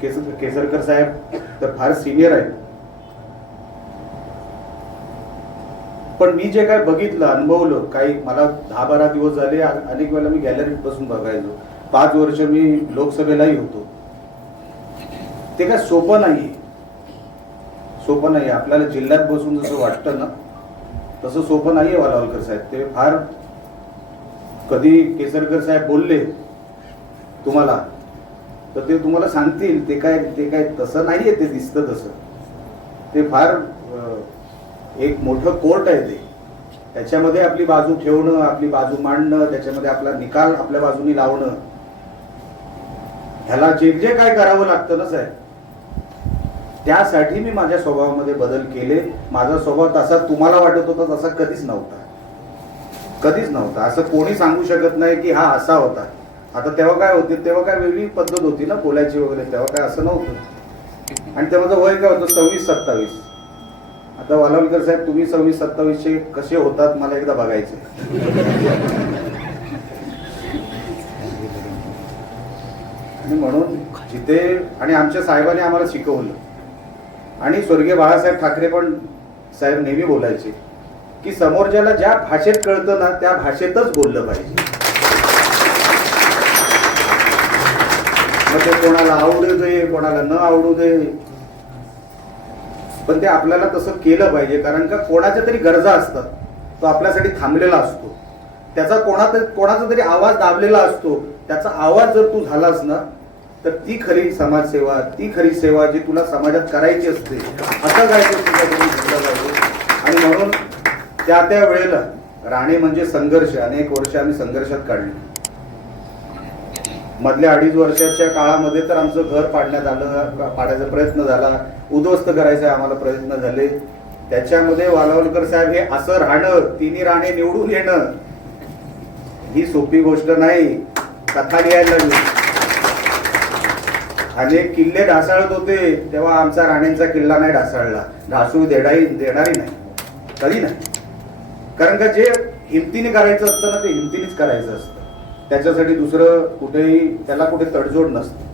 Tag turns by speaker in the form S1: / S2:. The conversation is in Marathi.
S1: केस केसरकर साहेब तर फार सिनियर आहेत. पण मी जे काय बघितलं अनुभवलं काही मला दहा बारा दिवस झाले अनेक वेळेला मी गॅलरीत बसून बघायचो. पाच वर्ष मी लोकसभेलाही होतो. ते काय सोपं नाही सोपं नाही आपल्याला जिल्ह्यात बसून जसं वाटतं ना तसं सोपं नाही आहे वालावलकर साहेब. ते फार कधी केसरकर साहेब बोलले तुम्हाला तर ते तुम्हाला सांगतील ते काय ते काय तसं नाहीये ते दिसतं तसं. ते फार एक मोठं कोर्ट आहे ते. त्याच्यामध्ये आपली बाजू ठेवणं आपली बाजू मांडणं त्याच्यामध्ये आपला निकाल आपल्या बाजूनी लावणं. ह्याला जे जे काय करावं लागतं ना साहेब? त्यासाठी मी माझ्या स्वभावामध्ये बदल केले. माझा स्वभाव तसा तुम्हाला वाटत होता तसा कधीच नव्हता. कधीच नव्हता. असं कोणी सांगू शकत नाही की हा असा होता. आता तेव्हा काय होते तेव्हा काय वेगळी पद्धत होती ना बोलायची वगैरे तेव्हा काय असं नव्हतं. आणि तेव्हा वय काय होतं सव्वीस सत्तावीस. आता वालावलकर साहेब तुम्ही सव्वीस सत्तावीसचे कसे होतात मला एकदा बघायचे. आणि म्हणून जिथे आणि आमच्या साहेबांनी आम्हाला शिकवलं. आणि स्वर्गीय बाळासाहेब ठाकरे पण साहेब नेहमी बोलायचे की समोरच्याला ज्या भाषेत कळतं ना त्या भाषेतच बोललं पाहिजे. मग ते कोणाला आवडू दे कोणाला न आवडू दे. पण ते आपल्याला तसं केलं पाहिजे कारण का कोणाच्या तरी गरजा असतात. तो आपल्यासाठी थांबलेला असतो. त्याचा कोणा कोणाचा तरी आवाज दाबलेला असतो. त्याचा आवाज जर तू झालास ना तर ती खरी समाजसेवा ती खरी सेवा जी तुला समाजात करायची असते असं काय पाहिजे. आणि म्हणून त्या त्या वेळेला राणे म्हणजे संघर्ष अनेक वर्ष आम्ही संघर्षात काढली. मधल्या अडीच वर्षाच्या काळामध्ये तर आमचं घर पाडण्यात आलं पाडायचा प्रयत्न झाला. उद्ध्वस्त करायचा आम्हाला प्रयत्न झाले. त्याच्यामध्ये वालावलकर साहेब हे असं राहणं तिन्ही राणे निवडून येणं ही सोपी गोष्ट नाही. कथा लिहायला लागली. अनेक किल्ले ढासाळत होते तेव्हा आमचा राणेंचा किल्ला नाही ढासाळला. ढासू देणारी देणारी नाही. कधी नाही. कारण का जे हिमतीने करायचं असतं ना ते हिमतीनेच करायचं असतं. त्याच्यासाठी दुसरं कुठेही त्याला कुठे तडजोड नसते.